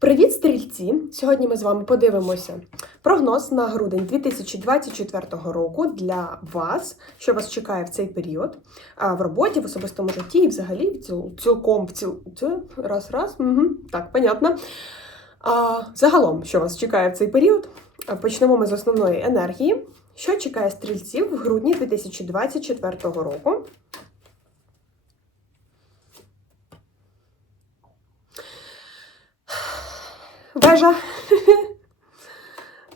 Привіт, стрільці! Сьогодні ми з вами подивимося прогноз на грудень 2024 року для вас, що вас чекає в цей період в роботі, в особистому житті і взагалі в ціл, цілком в ціл, ці- раз, раз, угу, так, понятно. А, загалом, що вас чекає в цей період? Почнемо ми з основної енергії. Що чекає стрільців в грудні 2024 року? Вежа.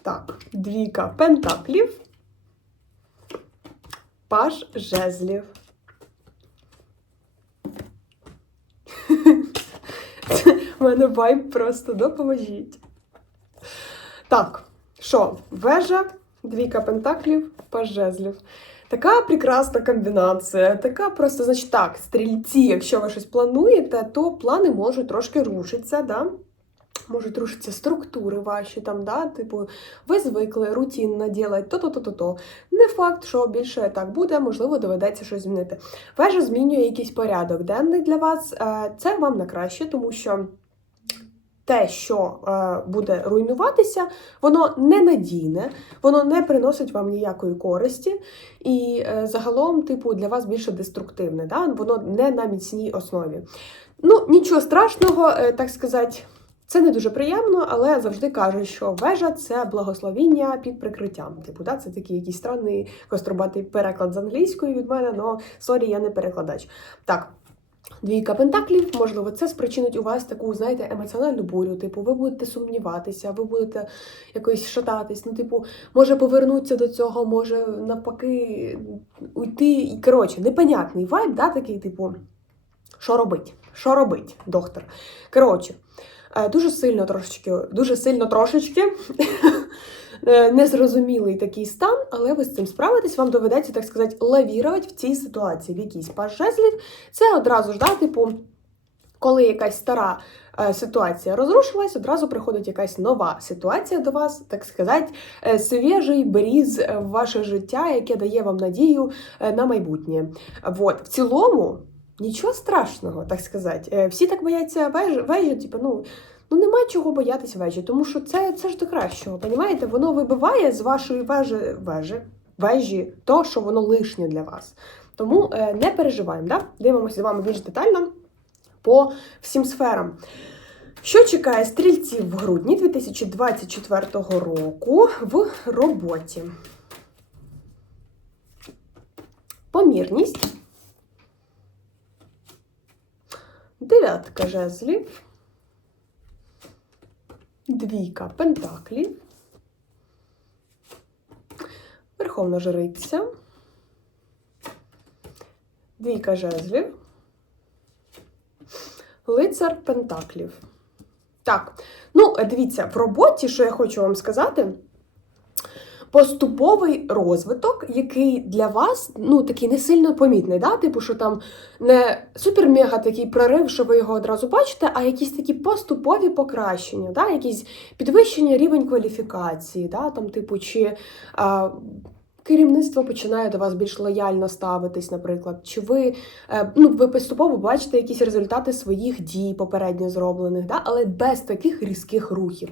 Так, двійка пентаклів. Паж жезлів. У мене вайб просто допоможіть. Так, що? Вежа, двійка пентаклів, паж жезлів. Така прекрасна комбінація. Така просто, значить, так, стрільці, якщо ви щось плануєте, то плани можуть трошки рушитися, да? Можуть рушитися структури ваші, там, да, типу, ви звикли рутинно ділати то-то-то-то-то. Не факт, що більше так буде, можливо, доведеться щось змінити. Вежа змінює якийсь порядок денний для вас. Е, Це вам на краще, тому що те, що е, буде руйнуватися, воно ненадійне, воно не приносить вам ніякої користі, і е, загалом, типу, для вас більше деструктивне, да? воно не на міцній основі. Ну, нічого страшного, е, так сказати. Це не дуже приємно, але завжди кажуть, що вежа це благословіння під прикриттям. Типу, да, це такий якийсь странний кострубатий переклад з англійської від мене, але сорі, я не перекладач. Так. Двійка пентаклів, можливо, це спричинить у вас таку, знаєте, емоціональну бурю. Типу, ви будете сумніватися, ви будете якось шататись. Ну, типу, може повернутися до цього, може навпаки уйти. І коротше, непонятний вайб, да, такий, типу, що робить? Що робить, доктор? Коротше, дуже сильно трошечки, дуже сильно трошечки. е, Незрозумілий такий стан, але ви з цим справитесь, вам доведеться, так сказати, лавірувати в цій ситуації, в якійсь паж жезлів. Це одразу ж, да, типу, коли якась стара е, ситуація розрушилась, одразу приходить якась нова ситуація до вас, так сказати, е, свіжий бріз е, в ваше життя, яке дає вам надію е, на майбутнє. Вот. В цілому нічого страшного, так сказати. Е, Всі так бояться вежі, типу, ну. Ну, нема чого боятися вежі, тому що це, це ж до кращого, понімаєте? Воно вибиває з вашої вежі, вежі, вежі то, що воно лишнє для вас. Тому е, не переживаємо, да? дивимося з вами більш детально по всім сферам. Що чекає стрільців в грудні 2024 року в роботі? Помірність. Дев'ятка жезлів. Двійка пентаклів. Верховна жриця. Двійка жезлів. Лицар Пентаклів. Так, ну, дивіться, в роботі, що я хочу вам сказати, поступовий розвиток, який для вас ну, такий не сильно помітний, да? типу, що там не супер-мега такий прорив, що ви його одразу бачите, а якісь такі поступові покращення, да? якісь підвищення рівень кваліфікації, да? там, типу, чи. А, Керівництво починає до вас більш лояльно ставитись, наприклад, чи ви е, ну ви поступово бачите якісь результати своїх дій попередньо зроблених, да? але без таких різких рухів.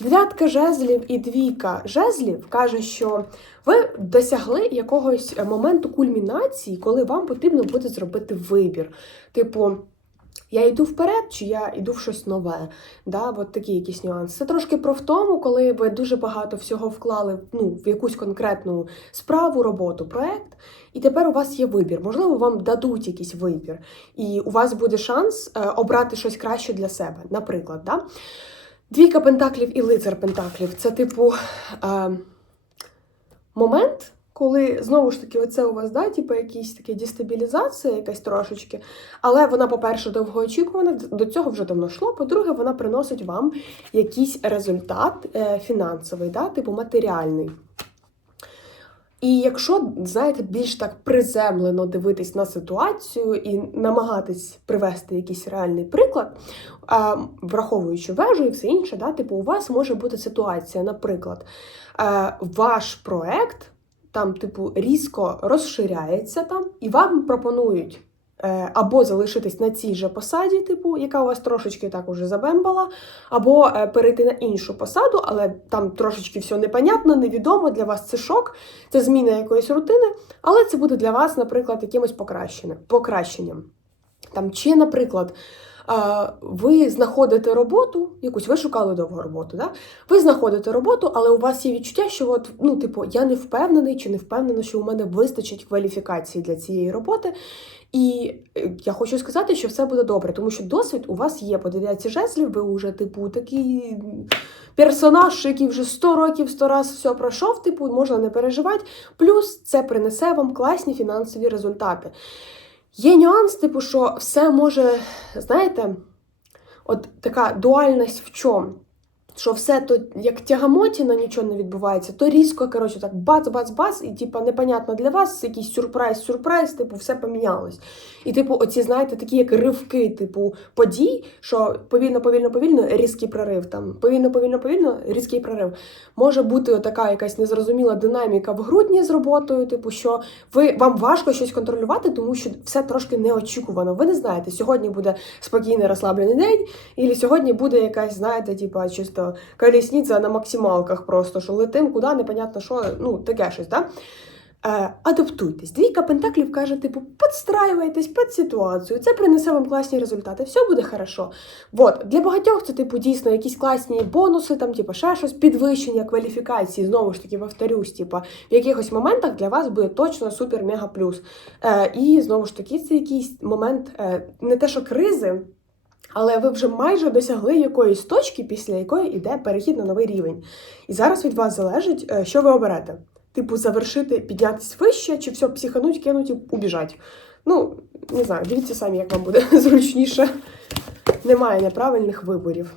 Дев'ятка жезлів і двійка жезлів каже, що ви досягли якогось моменту кульмінації, коли вам потрібно буде зробити вибір. Типу, я йду вперед, чи я йду в щось нове. Да? От такі якісь нюанси. Це трошки про втому, коли ви дуже багато всього вклали ну, в якусь конкретну справу, роботу, проект, і тепер у вас є вибір. Можливо, вам дадуть якийсь вибір, і у вас буде шанс е, обрати щось краще для себе. Наприклад, да? Двійка пентаклів і лицар пентаклів це, типу, е, момент. Коли знову ж таки, оце у вас да, типу, якісь такі дестабілізація, якась трошечки, але вона, по-перше, довгоочікувана, до цього вже давно йшло. По-друге, вона приносить вам якийсь результат е, фінансовий, да, типу матеріальний. І якщо, знаєте, більш так приземлено дивитись на ситуацію і намагатись привести якийсь реальний приклад, враховуючи вежу і все інше, да, типу, у вас може бути ситуація, наприклад, е, ваш проект там, типу, різко розширяється там, і вам пропонують або залишитись на цій же посаді, типу, яка у вас трошечки так уже забембала, або е, перейти на іншу посаду, але там трошечки все непонятно, невідомо, для вас це шок, це зміна якоїсь рутини, але це буде для вас, наприклад, якимось покращенням. Там, чи, наприклад, ви знаходите роботу, якусь ви шукали довго роботу, да? ви знаходите роботу, але у вас є відчуття, що от, ну, типу, я не впевнений чи не впевнена, що у мене вистачить кваліфікації для цієї роботи. І е, я хочу сказати, що все буде добре, тому що досвід у вас є по дев'ятці жезлів, ви вже, типу, такий персонаж, який вже 100 років, 100 раз все пройшов, типу, можна не переживати. Плюс це принесе вам класні фінансові результати. Є нюанс, типу, що все може, знаєте, от така дуальність в чому? Що все то як тягамотіна, нічого не відбувається, то різко, коротше, так бац-бац-бац, і типу, непонятно для вас, якийсь сюрприз-сюрприз, типу, все помінялось. І, типу, оці, знаєте, такі як ривки, типу, подій, що повільно, повільно, повільно, різкий прорив. Там повільно, повільно, повільно, різкий прорив. Може бути така якась незрозуміла динаміка в грудні з роботою, типу, що ви вам важко щось контролювати, тому що все трошки неочікувано. Ви не знаєте, сьогодні буде спокійний розслаблений день, і сьогодні буде якась, знаєте, типу, чисто колісниця на максималках, просто що летим, куди, непонятно що, ну, таке щось, да? Е, адаптуйтесь. Двійка Пентаклів каже, типу, підстраюйтесь під ситуацію, це принесе вам класні результати, все буде хорошо. Вот. Для багатьох це, типу, дійсно якісь класні бонуси, там, типу, ще щось, підвищення кваліфікації, знову ж таки, повторюсь, типу, в якихось моментах для вас буде точно супер-мега плюс. Е, і знову ж таки, це якийсь момент е, не те, що кризи. Але ви вже майже досягли якоїсь точки, після якої йде перехід на новий рівень. І зараз від вас залежить, е, що ви оберете. Типу, завершити, піднятися вище, чи все, психануть, кинуть і убіжать. Ну, не знаю, дивіться самі, як вам буде зручніше. Немає неправильних виборів.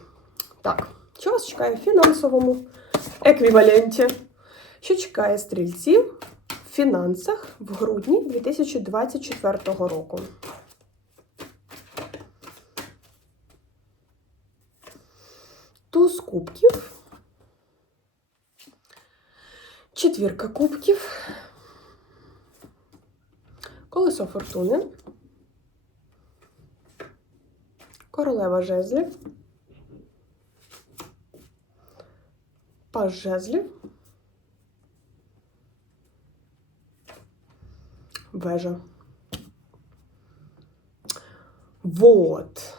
Так, що вас чекає в фінансовому еквіваленті? Що чекає стрільців в фінансах в грудні 2024 року? Туз кубків. Четвірка кубків. Колесо фортуни. Королева жезлів. Паж жезлів. Вежа. Вот.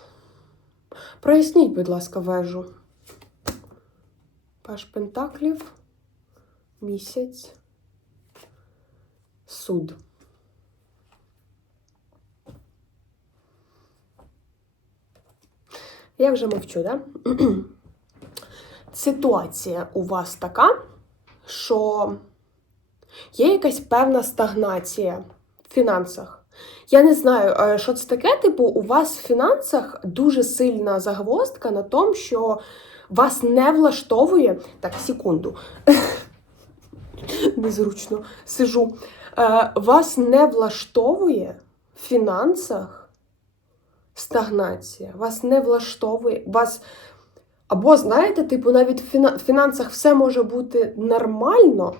Проясніть, будь ласка, вежу. Паш Пентаклів, місяць, суд. Я вже мовчу, да? Ситуація у вас така, що є якась певна стагнація в фінансах. Я не знаю, е, що це таке, типу, у вас в фінансах дуже сильна загвоздка на тому, що вас не влаштовує. Так, секунду. Незручно сижу. Е, вас не влаштовує в фінансах стагнація. Вас не влаштовує. Вас. Або, знаєте, типу, навіть в фінансах все може бути нормально,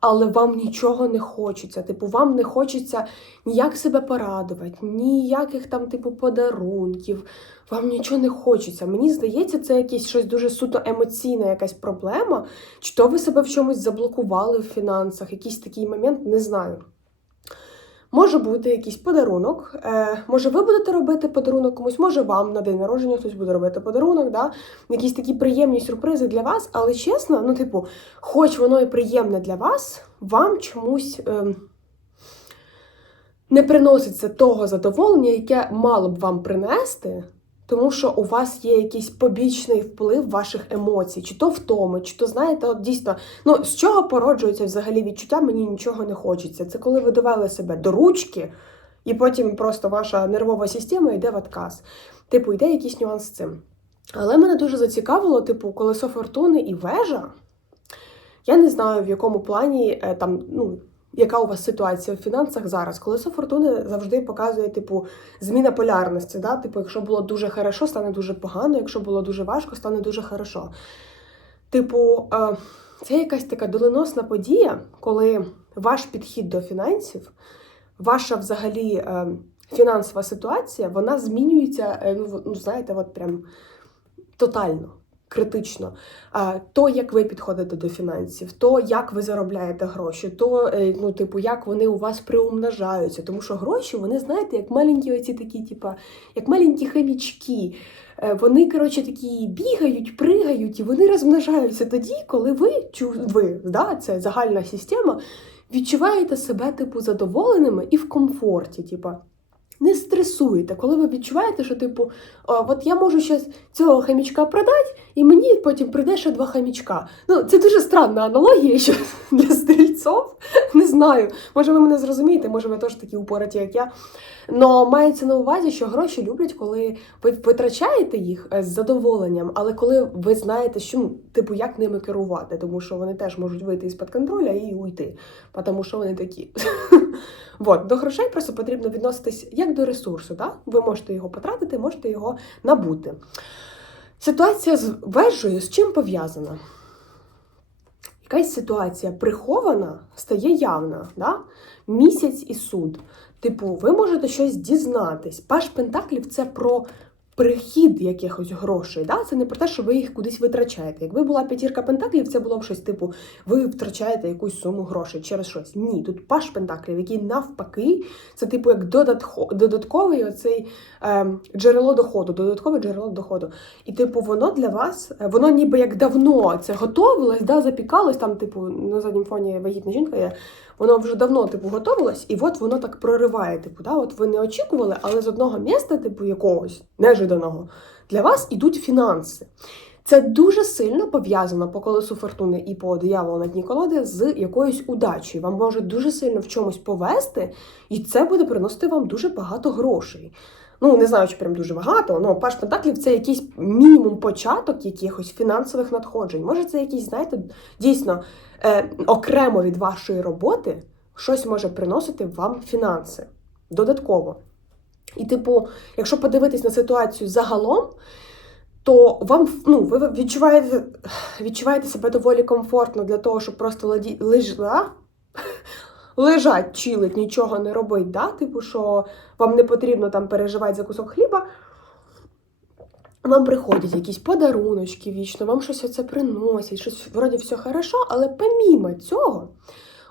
але вам нічого не хочеться. Типу, вам не хочеться ніяк себе порадувати, ніяких там, типу, подарунків. Вам нічого не хочеться. Мені здається, це якесь щось дуже суто емоційна якась проблема. Чи то ви себе в чомусь заблокували в фінансах, якийсь такий момент, не знаю. Може бути якийсь подарунок. Е, Може, ви будете робити подарунок комусь, може вам на день народження хтось буде робити подарунок, да? якісь такі приємні сюрпризи для вас, але чесно, ну, типу, хоч воно і приємне для вас, вам чомусь е, не приноситься того задоволення, яке мало б вам принести. Тому що у вас є якийсь побічний вплив ваших емоцій, чи то втоми, чи то знаєте, от дійсно, ну з чого породжується взагалі відчуття, мені нічого не хочеться. Це коли ви довели себе до ручки, і потім просто ваша нервова система йде в отказ. Типу, йде якийсь нюанс з цим. Але мене дуже зацікавило, типу, колесо фортуни і вежа. Я не знаю, в якому плані е, там, ну, яка у вас ситуація в фінансах зараз? Колесо фортуни завжди показує, типу, зміна полярності. Да? Типу, якщо було дуже хорошо, стане дуже погано, якщо було дуже важко, стане дуже хорошо. Типу, е, це якась така доленосна подія, коли ваш підхід до фінансів, ваша взагалі е, фінансова ситуація, вона змінюється, е, ну, ну знаєте, от прям тотально. Критично, то як ви підходите до фінансів, то як ви заробляєте гроші, то е, ну, типу, як вони у вас приумножаються. Тому що гроші, вони знаєте, як маленькі оці такі, типа, як маленькі хомячки. Е, Вони, коротше, такі бігають, пригають, і вони розмножаються тоді, коли ви ви, да, це загальна система, відчуваєте себе, типу, задоволеними і в комфорті. Типа. Не стресуєте, коли ви відчуваєте, що, типу, от я можу щось цього хомячка продати, і мені потім прийде ще два хомячка. Ну, це дуже странна аналогія, що для стрільців. Не знаю. Може, ви мене зрозумієте, може, ви теж такі упораті, як я. Но мається на увазі, що гроші люблять, коли ви витрачаєте їх е, з задоволенням, але коли ви знаєте, що ну, типу як ними керувати, тому що вони теж можуть вийти із-під контроля і уйти, тому що вони такі. Вот, до грошей просто потрібно відноситись як до ресурсу. Да? Ви можете його потратити, можете його набути. Ситуація з вежею з чим пов'язана? Якась ситуація прихована стає явна. Да? Місяць і суд. Типу, ви можете щось дізнатись. Паш Пентаклів це про прихід якихось грошей. Да? Це не про те, що ви їх кудись витрачаєте. Якби була п'ятірка пентаклів, це було б щось типу, ви втрачаєте якусь суму грошей через щось. Ні, тут паш пентаклів, який навпаки, це типу як додатковий оцей ем, джерело доходу, додаткове джерело доходу. І, типу, воно для вас, е, воно ніби як давно це готовилось, да, запікалось, там, типу, на заднім фоні вагітна жінка є. Воно вже давно, типу, готовилось, і от воно так прориває. Типу, да, от ви не очікували, але з одного міста, типу, якогось нежиданого, для вас ідуть фінанси. Це дуже сильно пов'язано по колесу фортуни і по дияволу на дні колоди з якоюсь удачею. Вам може дуже сильно в чомусь повести, і це буде приносити вам дуже багато грошей. Ну, не знаю, чи прям дуже багато, але Паш Пентаклів це якийсь мінімум початок якихось фінансових надходжень. Може, це якийсь, знаєте, дійсно е, окремо від вашої роботи щось може приносити вам фінанси додатково. І, типу, якщо подивитись на ситуацію загалом, то вам ну, ви відчуваєте, відчуваєте себе доволі комфортно для того, щоб просто ладі, лиж, а? Лежать, чилить, нічого не робить. Да? Типу, що вам не потрібно там переживати за кусок хліба. Вам приходять якісь подаруночки вічно, вам щось оце приносять, щось вроді все хорошо, але помімо цього,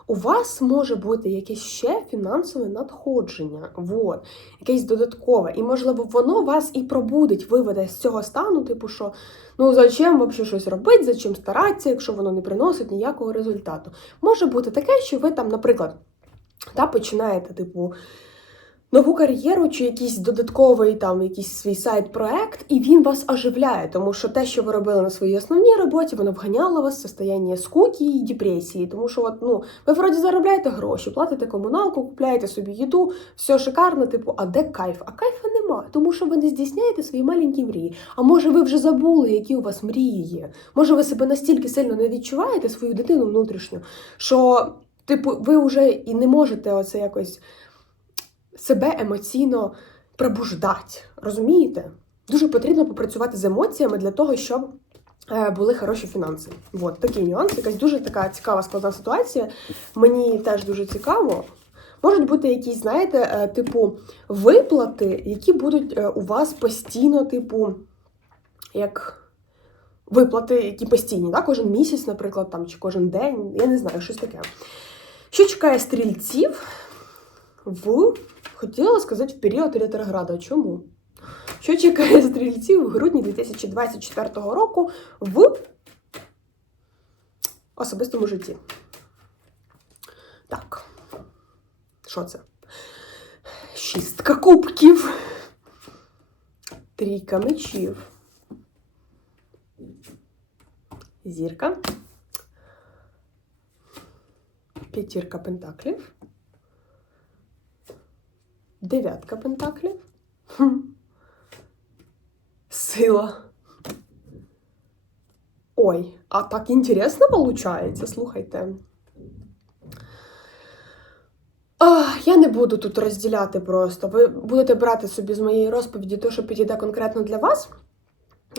у вас може бути якесь ще фінансове надходження, вот, якесь додаткове. І, можливо, воно вас і пробудить, виведе з цього стану, типу, що ну зачем взагалі щось робити, зачем старатися, якщо воно не приносить ніякого результату. Може бути таке, що ви там, наприклад, та починаєте, типу, нову кар'єру чи якийсь додатковий там якийсь свій сайт-проект, і він вас оживляє, тому що те, що ви робили на своїй основній роботі, воно вганяло вас в состояння скуки і депресії. Тому що, от, ну, ви вроді заробляєте гроші, платите комуналку, купляєте собі їду, все шикарно, типу, а де кайф? А кайфа нема, тому що ви не здійсняєте свої маленькі мрії. А може, ви вже забули, які у вас мрії є? Може, ви себе настільки сильно не відчуваєте свою дитину внутрішню, що, типу, ви вже і не можете оце якось себе емоційно пробуждати. Розумієте? Дуже потрібно попрацювати з емоціями для того, щоб е, були хороші фінанси. От такий нюанс, якась дуже така цікава складна ситуація. Мені теж дуже цікаво. Можуть бути якісь, знаєте, е, типу виплати, які будуть е, у вас постійно, типу, як виплати, які постійні, да? кожен місяць, наприклад, там, чи кожен день, я не знаю, щось таке. Що чекає стрільців в Хотіла сказати в період ретрограда. Чому? Що чекає стрільців в грудні 2024 року в особистому житті? Так. Що це? Шістка кубків. Трійка мечів. Зірка. П'ятірка пентаклів. Дев'ятка пентаклів. Хм. Сила. Ой, а так інтересно виходить, слухайте. Я не буду тут розділяти просто. Ви будете брати собі з моєї розповіді те, що підійде конкретно для вас.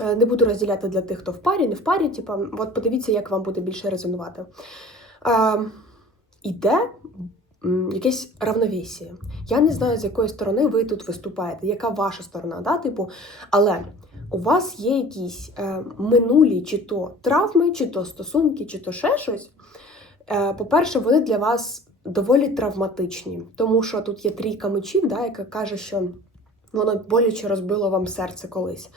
Е, Не буду розділяти для тих, хто в парі, не в парі. Типа, от подивіться, як вам буде більше резонувати. Е, іде якесь равновесіє. Я не знаю, з якої сторони ви тут виступаєте, яка ваша сторона, да? типу, але у вас є якісь е, минулі чи то травми, чи то стосунки, чи то ще щось. Е, по-перше, вони для вас доволі травматичні, тому що тут є трійка мечів, да, яка каже, що воно боляче розбило вам серце колись.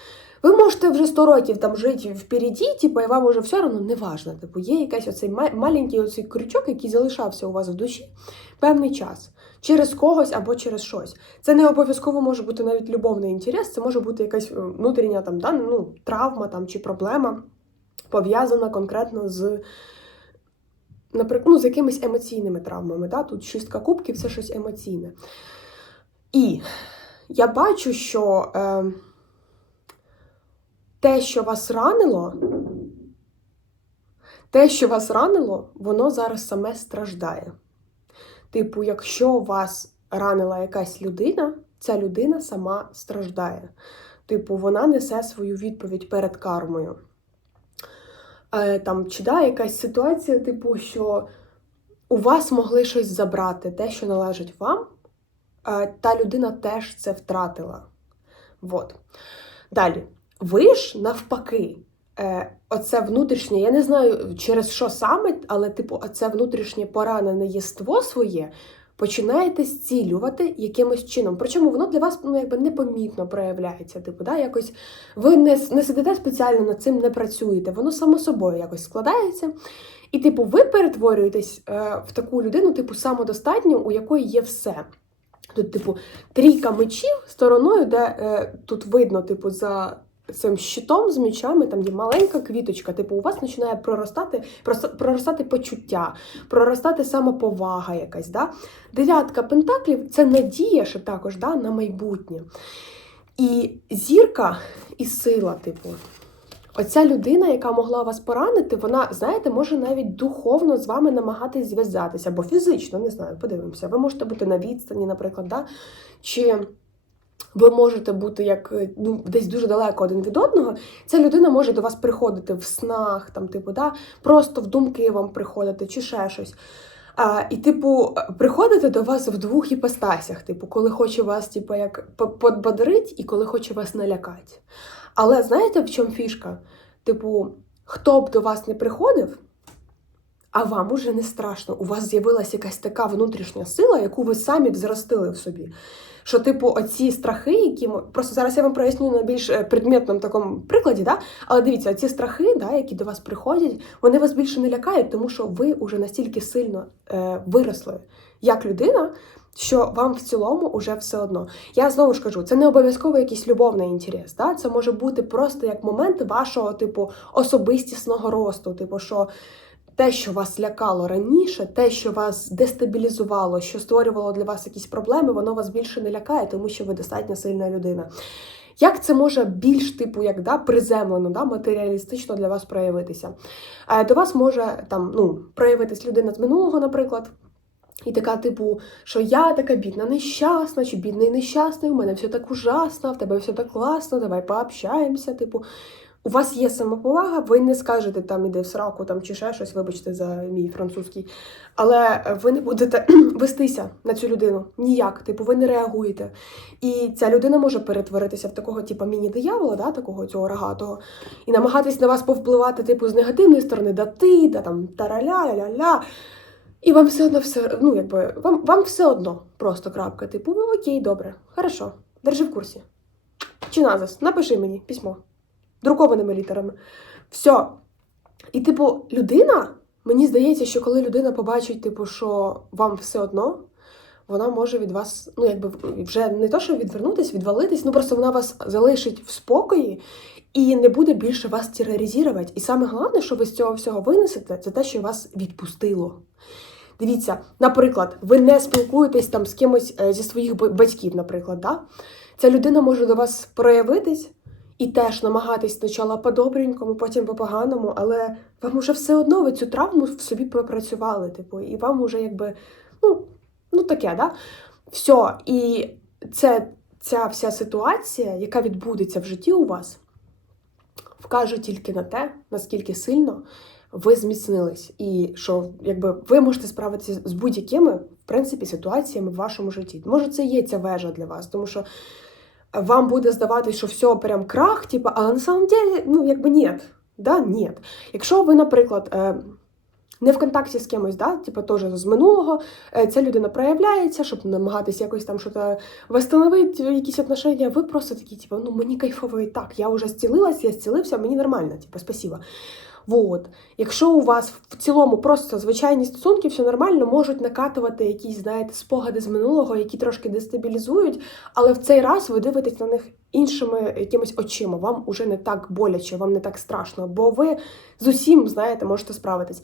Ви можете вже 100 років там жити впереді, типу, і вам уже все одно не важно. Типу, є якийсь оцей маленький оцей крючок, який залишався у вас в душі певний час. Через когось або через щось. Це не обов'язково може бути навіть любовний інтерес, це може бути якась е, внутрішня там, да, ну, травма там, чи проблема, пов'язана конкретно з, наприклад, ну, з якимись емоційними травмами. Да? Тут шістка кубків це щось емоційне. І я бачу, що е, те, що вас ранило, те, що вас ранило, воно зараз саме страждає. Типу, якщо вас ранила якась людина, ця людина сама страждає. Типу, вона несе свою відповідь перед кармою. Е, там, чи да, якась ситуація, типу, що у вас могли щось забрати, те, що належить вам, та людина теж це втратила. Вот. Далі. Ви ж навпаки, е, оце внутрішнє, я не знаю через що саме, але типу, оце внутрішнє поранене єство своє починаєте зцілювати якимось чином. Причому воно для вас ну, якби непомітно проявляється. Типу, да, якось ви не, не сидите спеціально над цим, не працюєте, воно само собою якось складається. І, типу, ви перетворюєтесь е, в таку людину, типу, самодостатню, у якої є все. Тут, типу, трійка мечів стороною, де е, тут видно, типу, за цим щитом з мечами, там є маленька квіточка, типу, у вас починає проростати, проростати почуття, проростати самоповага якась. Да? Дев'ятка пентаклів це надія ще також да, на майбутнє. І зірка і сила, типу. Оця людина, яка могла вас поранити, вона, знаєте, може навіть духовно з вами намагатись зв'язатися, або фізично, не знаю, подивимося. Ви можете бути на відстані, наприклад, да? чи ви можете бути як е, ну, десь дуже далеко один від одного. Ця людина може до вас приходити в снах, там, типу, да? просто в думки вам приходити, чи ще щось. А, і, типу, приходити до вас в двох іпостасях, типу, коли хоче вас, типу, як по- подбодрить і коли хоче вас налякати. Але знаєте, в чому фішка? Типу, хто б до вас не приходив, а вам уже не страшно. У вас з'явилася якась така внутрішня сила, яку ви самі взростили в собі. Що, типу, оці страхи, які просто зараз я вам проясню на більш е, предметному такому прикладі, да? але дивіться, ці страхи, да, які до вас приходять, вони вас більше не лякають, тому що ви вже настільки сильно е, виросли як людина, що вам в цілому вже все одно. Я знову ж кажу, це не обов'язково якийсь любовний інтерес. Да? Це може бути просто як момент вашого, типу, особистісного росту, типу, що. Те, що вас лякало раніше, те, що вас дестабілізувало, що створювало для вас якісь проблеми, воно вас більше не лякає, тому що ви достатньо сильна людина. Як це може більш типу, як да, приземлено, да, матеріалістично для вас проявитися? Е, До вас може там ну, проявитись людина з минулого, наприклад. І така, типу, що я така бідна, нещасна, чи бідний нещасний, у мене все так ужасно, в тебе все так класно, давай пообщаємося. Типу, у вас є самоповага, ви не скажете там іди в сраку там, чи ще щось, вибачте за мій французький. Але ви не будете вестися на цю людину ніяк. Типу, ви не реагуєте. І ця людина може перетворитися в такого, типу, міні-диявола, да, такого цього рогатого, і намагатись на вас повпливати, типу, з негативної сторони, да ти, да там тараля, ля-ля. І вам все одно все, ну, якби, вам, вам все одно просто крапка. Типу, «Ну, окей, добре, хорошо, держи в курсі. Чи назас, напиши мені письмо. Друкованими літерами. Все. І, типу, людина, мені здається, що коли людина побачить, типу, що вам все одно, вона може від вас, ну, якби вже не то, що відвернутись, відвалитись, ну просто вона вас залишить в спокої і не буде більше вас тероризувати. І саме головне, що ви з цього всього винесете, це те, що вас відпустило. Дивіться, наприклад, ви не спілкуєтесь там з кимось е, зі своїх батьків, наприклад, да? ця людина може до вас проявитись і теж намагатись спочатку по-добренькому, потім по-поганому, але вам уже все одно ви цю травму в собі пропрацювали, типу, і вам уже якби, ну, ну таке, да? Все, і це, ця вся ситуація, яка відбудеться в житті у вас, вкаже тільки на те, наскільки сильно ви зміцнились, і що якби ви можете справитися з будь-якими в принципі, ситуаціями в вашому житті. Може, це є ця вежа для вас, тому що вам буде здаватись, що все прям крах, типу, але на самом деле, ну, якби ні. Да. Якщо ви, наприклад, е, не в контакті з кимось, да, типу, теж з минулого, е, ця людина проявляється, щоб намагатися якось там щось восстановити якісь отношення, ви просто такі, типу, ну мені кайфово і так, я вже зцілилась, я зцілився, мені нормально, типу, спасибо. Вот. Якщо у вас в цілому просто звичайні стосунки, все нормально, можуть накатувати якісь, знаєте, спогади з минулого, які трошки дестабілізують, але в цей раз ви дивитесь на них іншими якимись очима. Вам уже не так боляче, вам не так страшно, бо ви з усім, знаєте, можете справитись.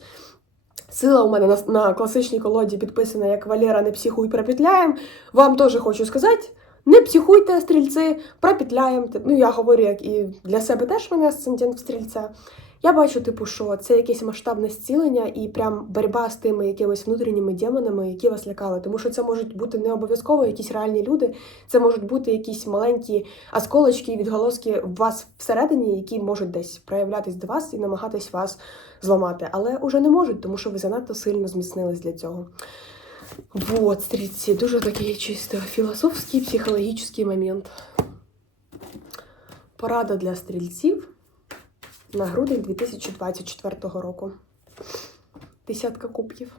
Сила у мене на, на класичній колоді підписана як Валера, не психуй, пропетляєм. Вам теж хочу сказати. Не психуйте, стрільці, пропетляєм. Ну, я говорю, як і для себе теж мене асцендент в стрільця. Я бачу, типу, що це якесь масштабне зцілення і прям боротьба з тими якимись внутрішніми демонами, які вас лякали. Тому що це можуть бути не обов'язково якісь реальні люди, це можуть бути якісь маленькі осколочки, відголоски в вас всередині, які можуть десь проявлятись до вас і намагатись вас зламати. Але уже не можуть, тому що ви занадто сильно зміцнились для цього. Вот, стрільці, дуже такий чисто філософський, психологічний момент. Порада для стрільців на грудень 2024 року. Десятка кубків.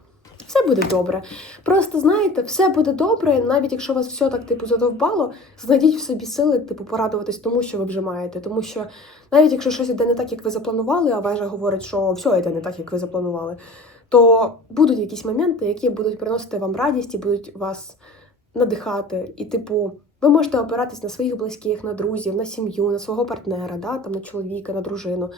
Все буде добре. Просто знаєте, все буде добре, навіть якщо вас все так типу задовбало, знайдіть в собі сили, типу, порадуватись тому, що ви вже маєте. Тому що навіть якщо щось іде не так, як ви запланували, а вежа говорить, що все йде не так, як ви запланували, то будуть якісь моменти, які будуть приносити вам радість і будуть вас надихати. І, типу, ви можете опиратись на своїх близьких, на друзів, на сім'ю, на свого партнера, да, там, на чоловіка, на дружину.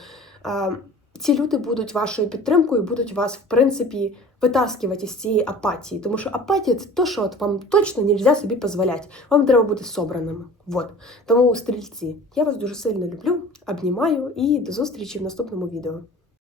А, ці люди будуть вашою підтримкою, будуть вас, в принципі, витаскувати з цієї апатії. Тому що апатія це то, що от вам точно не можна собі дозволяти. Вам треба бути собраними. Вот. Тому, стрільці, я вас дуже сильно люблю, обнімаю і до зустрічі в наступному відео.